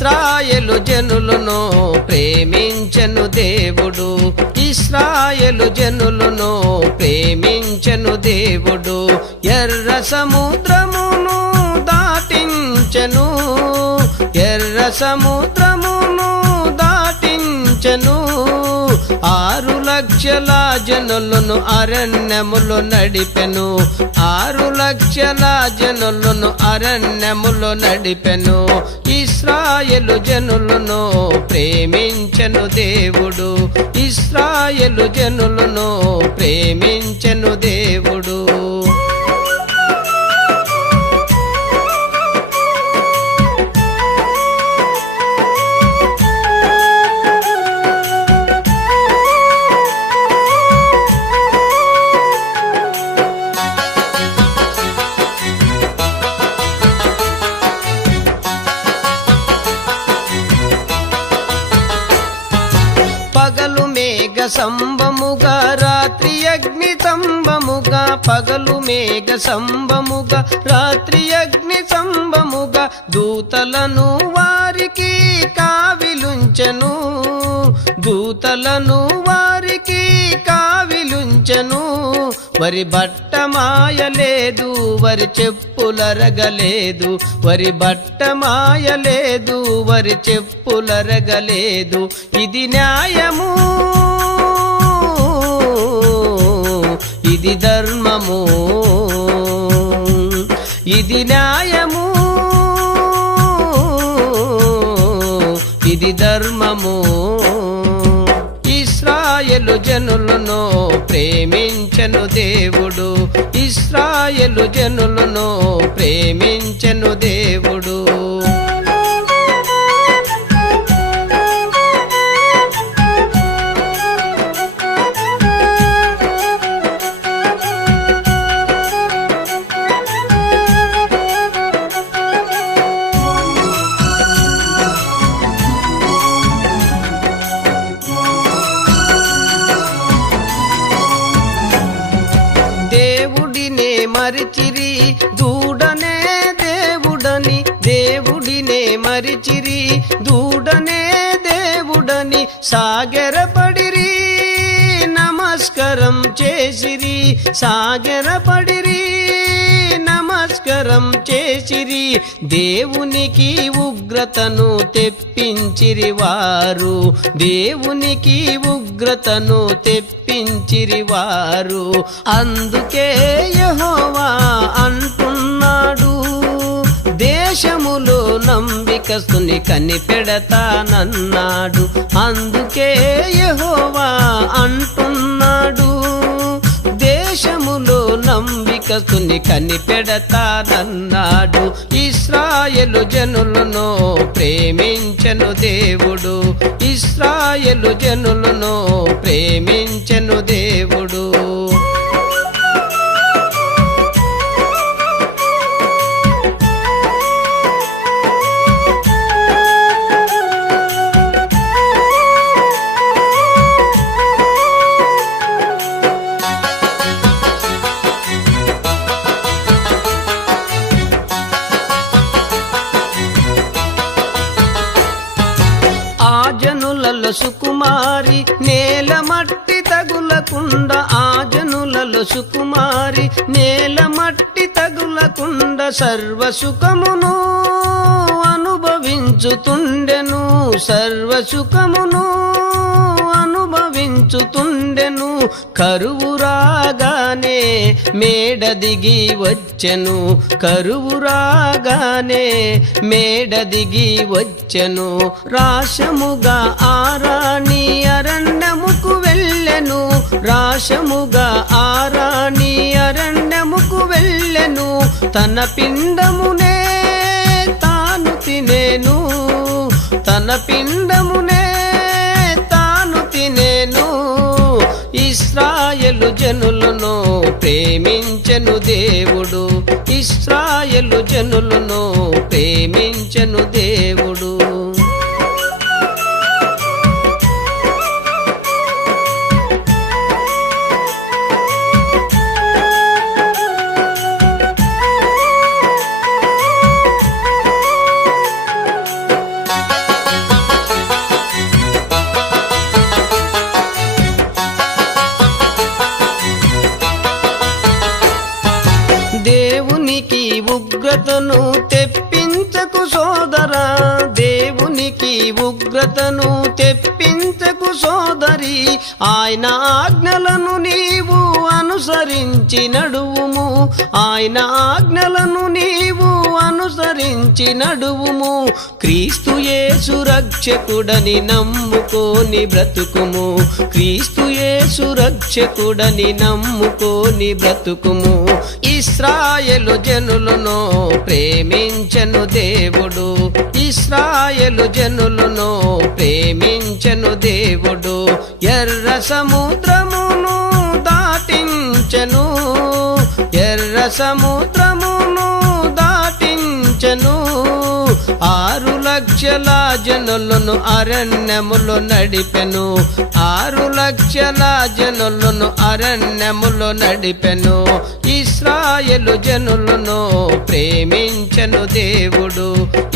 ఇశ్రాయేలు జనులను ప్రేమించెను దేవుడు, ఇశ్రాయేలు జనులను ప్రేమించెను దేవుడు. ఎర్ర సముద్రమును దాటించెను, ఎర్ర సముద్రమును దాటించెను. 6 లక్షల జనులను అరణ్యములో నడిపెను, 6 లక్షల జనులను అరణ్యములో నడిపెను. ఇశ్రాయేలు జనులను ప్రేమించెను దేవుడు, ఇశ్రాయేలు జనులను ప్రేమించెను దేవుడు. పగలు మేఘ సంభముగా రాత్రి అగ్ని సంభముగా, పగలు మేఘ సంభముగా రాత్రి అగ్ని సంభముగా. దూతలను వారికి కావిలుంచెను, దూతలను వారికి కావిలుంచెను. వరి బట్ట మాయలేదు, వరి చెప్పులరగలేదు, వరి బట్ట మాయలేదు, వరి చెప్పులరగలేదు. ఇది న్యాయము, ఇది ధర్మము, ఇది న్యాయము, ఇది ధర్మము. ఇశ్రాయేలు జనులను ప్రేమించెను దేవుడు, ఇశ్రాయేలు జనులను ప్రేమించెను దేవుడు. దేవుడినే మరిచిరి దూడనే దేవుడని, దేవుడినే మరిచిరి దూడనే దేవుడని. సాగరపడిరి నమస్కారం చేసిరి, సాగరపడిరి నమస్కారం చేసిరి. దేవునికి ఉగ్రతను తెప్పించిరి వారు, దేవునికి ఉగ్రతను తెప్పించిరి వారు. అందుకే యెహోవా అంటున్నాడు, దేశములో నమ్మికస్తుని కనిపెడతానన్నాడు. అందుకే యెహోవా అంటున్నాడు, దేశములో నమ్మికస్తుని కనిపెడతానన్నాడు. ఇశ్రాయేలు జనులను ప్రేమించెను దేవుడు, ఇశ్రాయేలు జనులను ప్రేమించెను దేవుడు. సుకుమారి నేల మట్టి తగులకుండా, ఆ జనులలో సుకుమారి నేల మట్టి తగులకుండా. సర్వ సుఖమును అనుభవించుతుండెను, సర్వ సుఖమును అనుభవించుతుండెను. కరువు రాగానే మేడ దిగి వచ్చెను, కరువు రాగానే మేడ దిగి వచ్చెను. రాశముగా ఆరాణి అరణ్యముకు వెళ్ళెను, రాశముగా ఆరాణి అరణ్యముకు వెళ్ళెను. తన పిండమునే తాను తినేను, తన పిండమునే తాను తినేను. ఇశ్రాయేలు జనులను ప్రేమించెను దేవుడు, ఇశ్రాయేలు జనులను ప్రేమించెను దేవుడు. ఉగ్రతను తెప్పించకు సోదరా, దేవునికి ఉగ్రతను తెప్పించకు సోదరి. ఆయన ఆజ్ఞలను నీవు అనుసరించి నడువుము, ఆయన ఆజ్ఞలను నీవు అనుసరించి నడువుము. క్రీస్తు యేసు రక్షకుడని నమ్ముకోని బ్రతుకుము, క్రీస్తు యేసు రక్షకుడని నమ్ముకోని బ్రతుకుము. ఇశ్రాయేలు జనులను ప్రేమించెను దేవుడు, ఇశ్రాయేలు జనులను ప్రేమించెను దేవుడు. ఎర్ర సముద్రమును దాటించెను, ఎర్ర సముద్రమును దాటించెను. 6 లక్షల జనులను అరణ్యములో నడిపెను, 6 లక్షల జనులను అరణ్యములో నడిపెను. ఇశ్రాయేలు జనులను ప్రేమించెను దేవుడు,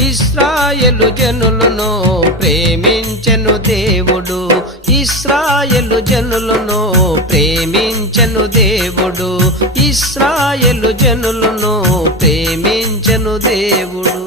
ఇశ్రాయేలు జనులను ప్రేమించెను దేవుడు, ఇశ్రాయేలు జనులను ప్రేమించెను దేవుడు, ఇశ్రాయేలు జనులను ప్రేమించెను దేవుడు.